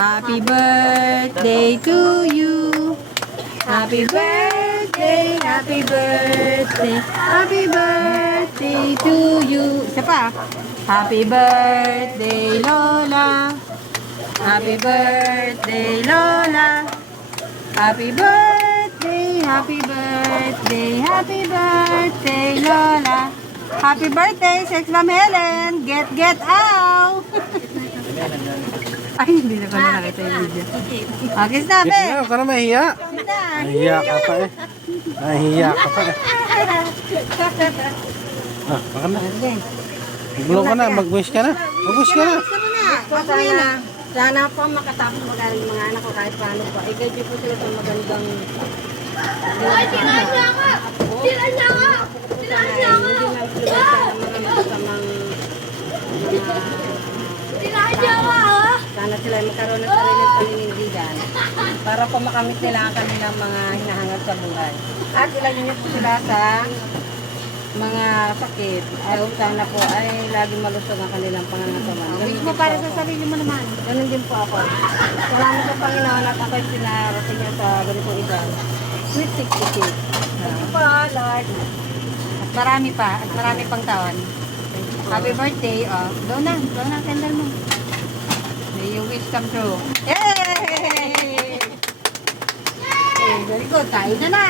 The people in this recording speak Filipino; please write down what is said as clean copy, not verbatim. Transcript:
Happy birthday to you. Happy birthday, happy birthday, happy birthday to you. Isa pa. Happy birthday, Lola. Happy birthday, Lola. Happy birthday, happy birthday, happy birthday, Lola. Happy birthday, Sex Ma'am Helen. Get out. Ay, hindi na pala nakita yung video. Okay, stop Sige eh. na, huwag ka na mahiya. Nahiya ka pa eh. Nahiya ka pa eh. Baka na. Mag-blow ka na, mag-wish ka na. Mag-wish ka na. Sana po makatapos magaling mga anak ko kahit paano po. Ikay po sila sa magandang... Ay, tira niya ako! Tira niya ako! Tira niya ako! Hindi na sila sa mga masamang... Tira niya ako! Sana sila magkaroon ng sariling paninindigan para po makamit nila ang kanilang mga hinahangat sa buhay. At ilagay niyo po sila sa mga sakit. Ay, sana po ay laging malusog ang kanilang pangangatawan. Wish mo para sa sarili mo naman. Ganun din po ako. Salamat sa Panginoon at ako'y sinarating niya sa ganitong edad. Sweet 66. Thank you po, Lord. At marami pa. At marami pang taon. Happy birthday. Oh, go na. Go na, candle mo. May you wish come true. Yay! Okay, very good. Tayo na na.